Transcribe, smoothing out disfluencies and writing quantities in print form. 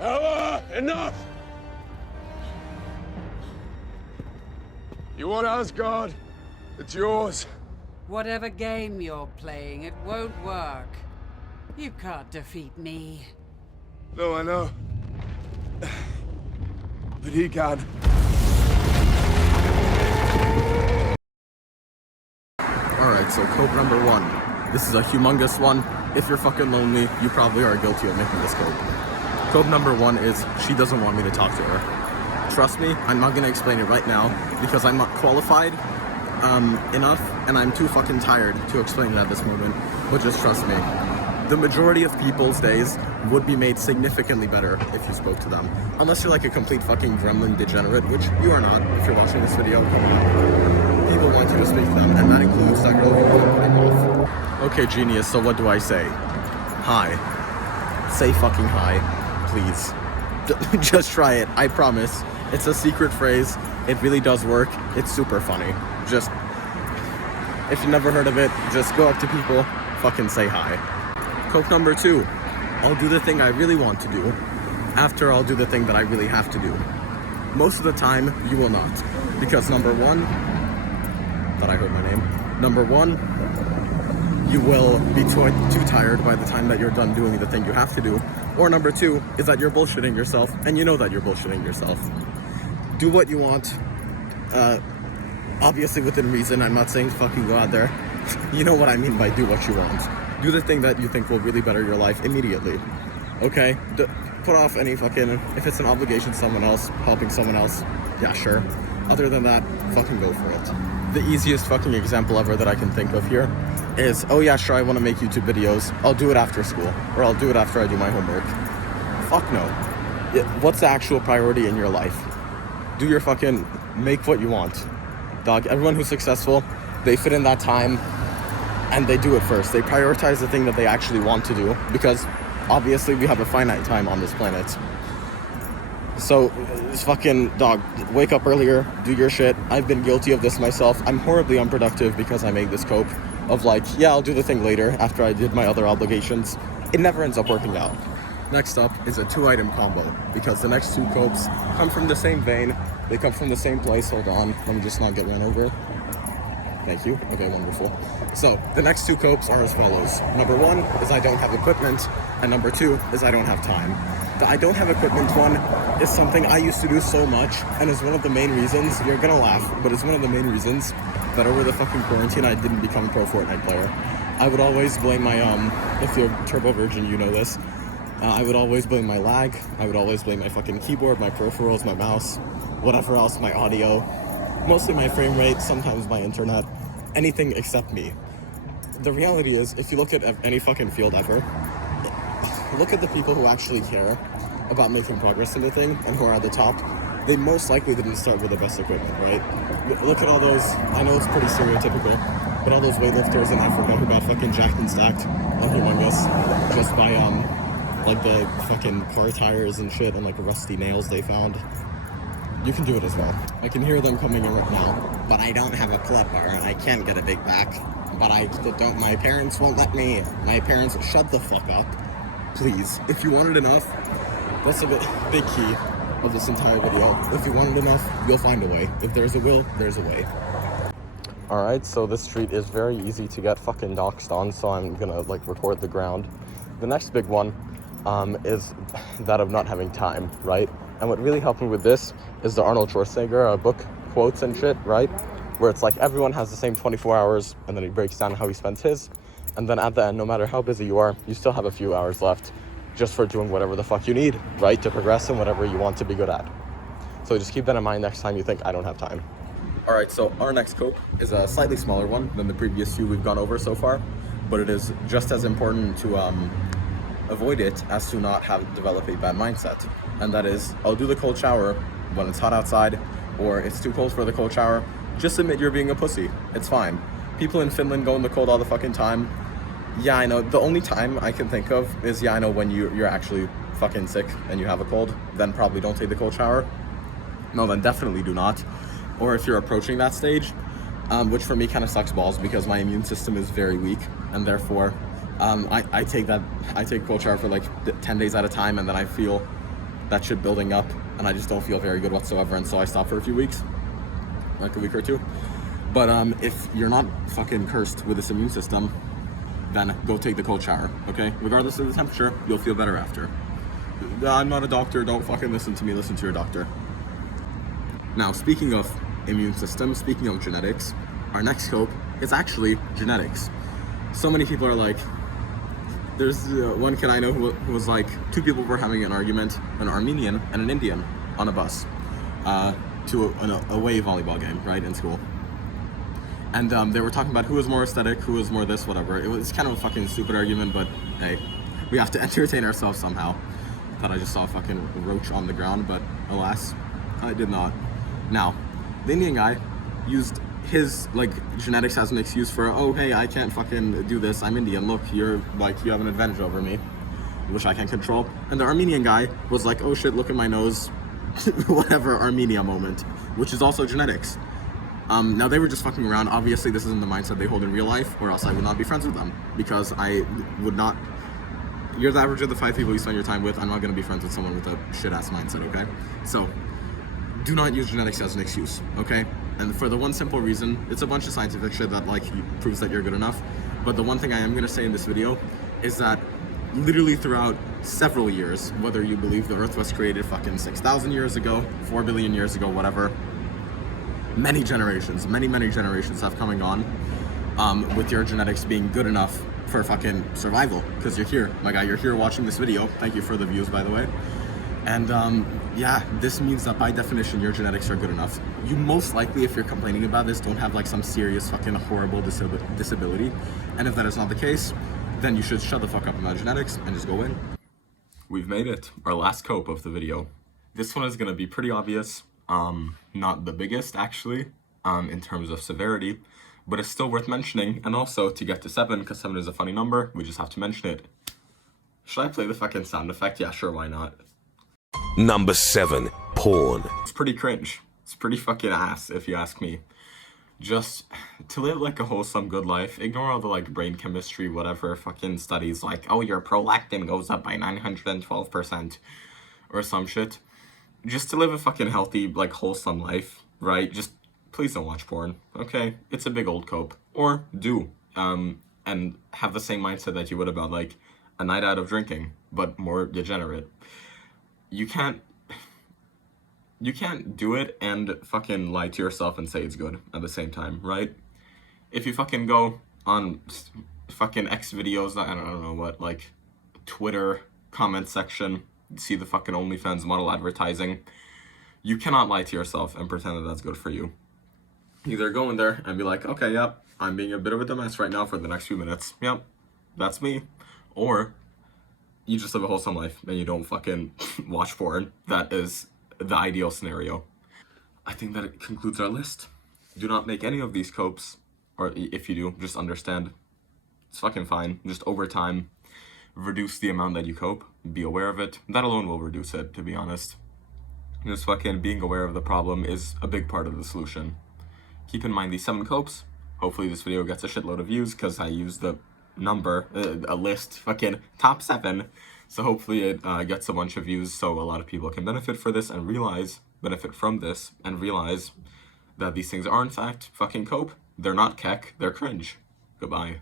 Ella, enough! You want Asgard? It's yours. Whatever game you're playing, it won't work. You can't defeat me. No, I know. But he can. Alright, so cope number 1. This is a humongous one. If you're fucking lonely, you probably are guilty of making this cope. Cope number 1 is she doesn't want me to talk to her. Trust me, I'm not gonna explain it right now because I'm not qualified enough and I'm too fucking tired to explain it at this moment, but just trust me. The majority of people's days would be made significantly better if you spoke to them. Unless you're like a complete fucking gremlin degenerate, which you are not if you're watching this video, come on. People want you to speak to them, and that includes that girl who you're putting off. Okay, genius, so what do I say? Hi. Say fucking hi, please. Just try it, I promise. It's a secret phrase, it really does work, it's super funny. Just, if you never heard of it, just go up to people, fucking say hi. Cope number 2, I'll do the thing I really want to do, after I'll do the thing that I really have to do. Most of the time, you will not. Because number 1, thought I heard my name. Number 1, you will be too tired by the time that you're done doing the thing you have to do. Or number 2, is that you're bullshitting yourself, and you know that you're bullshitting yourself. Do what you want, obviously within reason. I'm not saying fucking go out there. You know what I mean by do what you want. Do the thing that you think will really better your life immediately. Okay? Put off any fucking, if it's an obligation to someone else, helping someone else, yeah, sure. Other than that, fucking go for it. The easiest fucking example ever that I can think of here is, oh yeah, sure, I want to make YouTube videos. I'll do it after school, or I'll do it after I do my homework. Fuck no. What's the actual priority in your life? Do your fucking, make what you want. Dog, everyone who's successful, they fit in that time, and they do it first. They prioritize the thing that they actually want to do, because obviously we have a finite time on this planet. So, it's fucking, dog, wake up earlier, do your shit. I've been guilty of this myself. I'm horribly unproductive because I made this cope of like, yeah, I'll do the thing later after I did my other obligations. It never ends up working out. Next up is a 2-item combo, because the next 2 copes come from the same vein. They come from the same place. Hold on, let me just not get run over. Thank you. Okay, wonderful. So, the next 2 copes are as follows. Number 1 is I don't have equipment, and number 2 is I don't have time. The I don't have equipment one is something I used to do so much, and is one of the main reasons, you're gonna laugh, but it's one of the main reasons that over the fucking quarantine I didn't become a pro Fortnite player. I would always blame my, if you're Turbo Virgin, you know this, I would always blame my lag, I would always blame my fucking keyboard, my peripherals, my mouse, whatever else, my audio, mostly my frame rate, sometimes my internet, anything except me. The reality is, if you look at any fucking field ever, look at the people who actually care about making progress in the thing and who are at the top. They most likely didn't start with the best equipment, right? Look at all those, I know it's pretty stereotypical, but all those weightlifters in Africa who got fucking jacked and stacked and humongous just by like the fucking car tires and shit and like rusty nails they found. You can do it as well. I can hear them coming in right now. But I don't have a clipper. I can't get a big back. But my parents won't let me. My parents, shut the fuck up. Please. If you want it enough, that's a big key of this entire video. If you want it enough, you'll find a way. If there's a will, there's a way. Alright, so this street is very easy to get fucking doxed on, so I'm gonna like record the ground. The next big one is that of not having time, right? And what really helped me with this is the Arnold Schwarzenegger book quotes and shit, right? Where it's like everyone has the same 24 hours, and then he breaks down how he spends his. And then at the end, no matter how busy you are, you still have a few hours left just for doing whatever the fuck you need, right? To progress in whatever you want to be good at. So just keep that in mind next time you think I don't have time. All right, so our next cope is a slightly smaller one than the previous few we've gone over so far, but it is just as important to avoid it as to not develop a bad mindset. And that is, I'll do the cold shower when it's hot outside, or it's too cold for the cold shower. Just admit you're being a pussy. It's fine. People in Finland go in the cold all the fucking time. Yeah, I know. The only time I can think of is, yeah, I know, when you're actually fucking sick and you have a cold, then probably don't take the cold shower. No, then definitely do not. Or if you're approaching that stage, which for me kind of sucks balls because my immune system is very weak, and therefore I take cold shower for like 10 days at a time, and then I feel that shit building up, and I just don't feel very good whatsoever, and so I stopped for a few weeks, like a week or two. But if you're not fucking cursed with this immune system, then go take the cold shower, okay? Regardless of the temperature, you'll feel better after. I'm not a doctor, don't fucking listen to me, listen to your doctor. Now, speaking of immune system, speaking of genetics, our next cope is actually genetics. So many people are like, there's one kid I know who was like, two people were having an argument, an Armenian and an Indian, on a bus to an away volleyball game, right, in school. And they were talking about who was more aesthetic, who was more this, whatever. It was kind of a fucking stupid argument, but hey, we have to entertain ourselves somehow. Thought I just saw a fucking roach on the ground, but alas, I did not. Now, the Indian guy used his like genetics as an excuse for, oh hey, I can't fucking do this, I'm Indian, look, you're like, you have an advantage over me, which I can't control. And the Armenian guy was like, oh shit, look at my nose, whatever, Armenia moment, which is also genetics. Now they were just fucking around. Obviously this isn't the mindset they hold in real life, or else I would not be friends with them, because I would not, you're the average of the 5 people you spend your time with. I'm not gonna be friends with someone with a shit ass mindset, okay? So, do not use genetics as an excuse, okay? And for the one simple reason, it's a bunch of scientific shit that like proves that you're good enough. But the one thing I am gonna say in this video is that literally throughout several years, whether you believe the Earth was created fucking 6,000 years ago, 4 billion years ago, whatever, many generations, many generations have coming on with your genetics being good enough for fucking survival, because you're here, my guy, you're here watching this video. Thank you for the views, by the way. And yeah, this means that by definition your genetics are good enough. You most likely, if you're complaining about this, don't have like some serious fucking horrible disability, and if that is not the case, then you should shut the fuck up about genetics and just go in. We've made it, our last cope of the video. This one is gonna be pretty obvious. Not the biggest actually, in terms of severity, but it's still worth mentioning. And also, to get to 7, because 7 is a funny number, we just have to mention it. Should I play the fucking sound effect? Yeah, sure, why not? Number 7, porn. It's pretty cringe. It's pretty fucking ass, if you ask me. Just to live like a wholesome good life, ignore all the like brain chemistry, whatever fucking studies like, oh, your prolactin goes up by 912% or some shit. Just to live a fucking healthy, like, wholesome life, right? Just please don't watch porn, okay? It's a big old cope. Or do, and have the same mindset that you would about, like, a night out of drinking, but more degenerate. You can't do it and fucking lie to yourself and say it's good at the same time, right? If you fucking go on fucking X videos, I don't know what, like, Twitter comment section, see the fucking OnlyFans model advertising, you cannot lie to yourself and pretend that that's good for you. Either go in there and be like, okay, yep, I'm being a bit of a dumbass right now for the next few minutes, yep, that's me. Or you just live a wholesome life and you don't fucking watch porn. That is the ideal scenario. I think that it concludes our list. Do not make any of these copes, or if you do, just understand it's fucking fine. Just over time, reduce the amount that you cope, be aware of it. That alone will reduce it, to be honest. Just fucking being aware of the problem is a big part of the solution. Keep in mind these 7 copes. Hopefully this video gets a shitload of views, because I used the number, a list, fucking top 7. So hopefully it gets a bunch of views so a lot of people can benefit from this and realize that these things are in fact fucking cope. They're not keck, they're cringe. Goodbye.